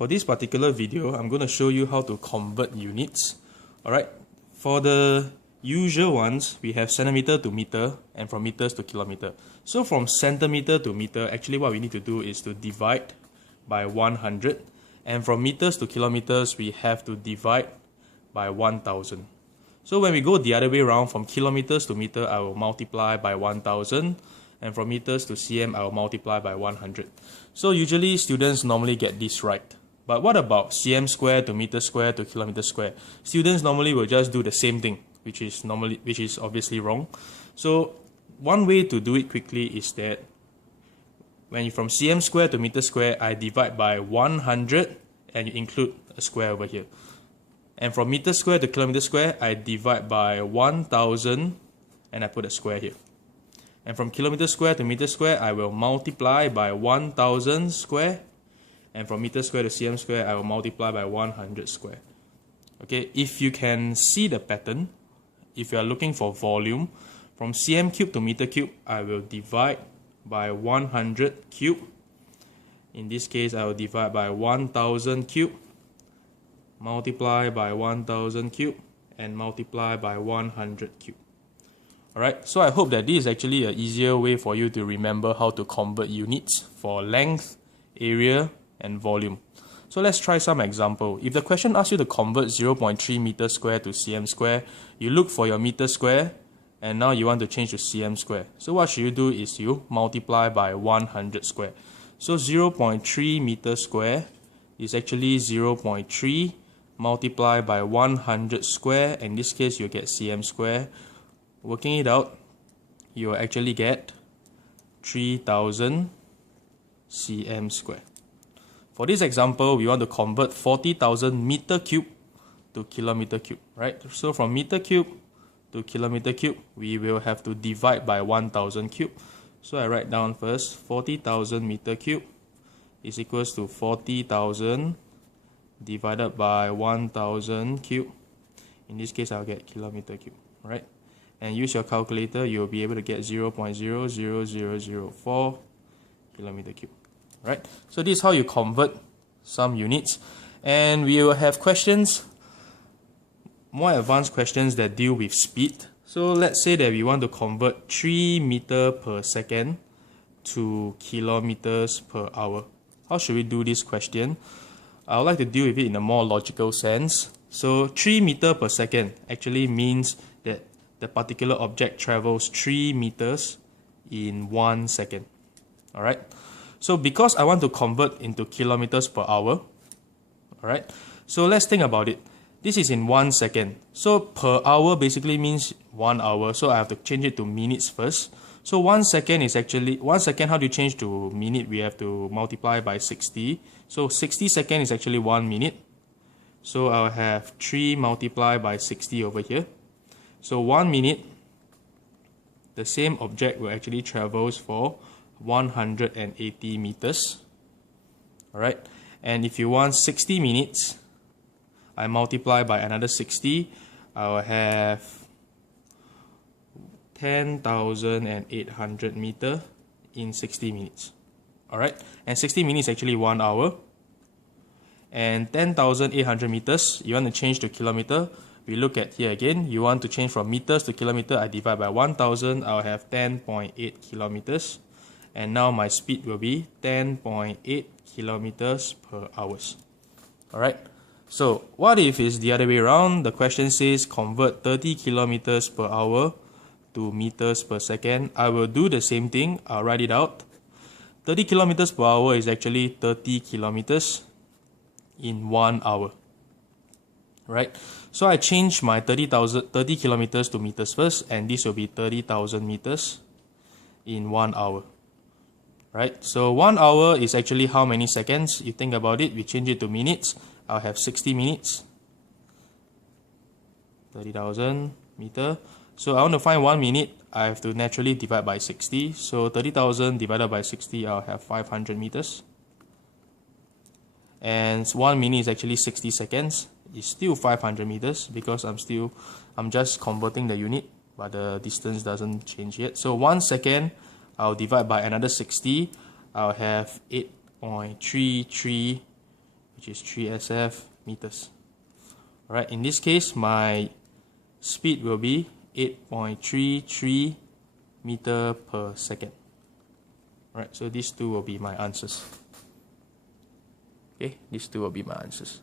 For this particular video, I'm going to show you how to convert units. Alright, for the usual ones, we have centimeter to meter and from meters to kilometer. So from centimeter to meter, actually what we need to do is to divide by 100. And from meters to kilometers, we have to divide by 1000. So when we go the other way around, from kilometers to meter, I will multiply by 1000. And from meters to cm, I will multiply by 100. So usually students normally get this right. But what about cm square to meter square to kilometer square? Students normally will just do the same thing, which is obviously wrong. So one way to do it quickly is that when you from cm square to meter square, I divide by 100 and you include a square over here. And from meter square to kilometer square, I divide by 1000 and I put a square here. And from kilometer square to meter square, I will multiply by 1000 square. And from meter square to cm square, I will multiply by 100 square. Okay, if you can see the pattern, if you are looking for volume, from cm cube to meter cube, I will divide by 100 cube. In this case, I will divide by 1000 cube, multiply by 1000 cube, and multiply by 100 cube. Alright, so I hope that this is actually an easier way for you to remember how to convert units for length, area, and volume. So let's try some example. If the question asks you to convert 0.3 meter square to cm square, you look for your meter square, and now you want to change to cm square. So what should you do is you multiply by 100 square. So 0.3 meter square is actually 0.3 multiplied by 100 square. In this case, you get cm square. Working it out, you will actually get 3000 cm square. For this example, we want to convert 40,000 meter cube to kilometer cube, right? So from meter cube to kilometer cube, we will have to divide by 1000 cube. So I write down first, 40,000 meter cube is equals to 40,000 divided by 1000 cube. In this case, I'll get kilometer cube, right? And use your calculator, you'll be able to get 0.00004 kilometer cube. Right? So this is how you convert some units. And we will have questions, more advanced questions that deal with speed. So let's say that we want to convert 3 meter per second to kilometers per hour. How should we do this question? I would like to deal with it in a more logical sense. So 3 meter per second actually means that the particular object travels 3 meters in 1 second. Alright? So because I want to convert into kilometers per hour, alright? So let's think about it. This is in 1 second. So per hour basically means 1 hour. So I have to change it to minutes first. So 1 second is actually, 1 second, how do you change to minute? We have to multiply by 60. So 60 seconds is actually 1 minute. So I'll have 3 multiplied by 60 over here. So 1 minute, the same object will actually travels for 180 meters. Alright, and if you want 60 minutes, I multiply by another 60, I will have 10,800 meters in 60 minutes. Alright, and 60 minutes is actually 1 hour. And 10,800 meters, you want to change to kilometer. We look at here again, you want to change from meters to kilometer, I divide by 1000, I'll have 10.8 kilometers. And now my speed will be 10.8 kilometers per hour. Alright, so what if it's the other way around? The question says convert 30 kilometers per hour to meters per second. I will do the same thing, I'll write it out. 30 kilometers per hour is actually 30 kilometers in 1 hour. Right, so I change my 30 kilometers to meters first, and this will be 30,000 meters in 1 hour. Right, so 1 hour is actually how many seconds? You think about it, we change it to minutes. I'll have 60 minutes. 30,000 meter. So I want to find 1 minute, I have to naturally divide by 60. So 30,000 divided by 60, I'll have 500 meters. And 1 minute is actually 60 seconds. It's still 500 meters because I'm just converting the unit, but the distance doesn't change yet. So 1 second, I'll divide by another 60. I'll have 8.33 which is 3SF meters. Alright, in this case, my speed will be 8.33 meter per second. Alright, so these two will be my answers. Okay, these two will be my answers.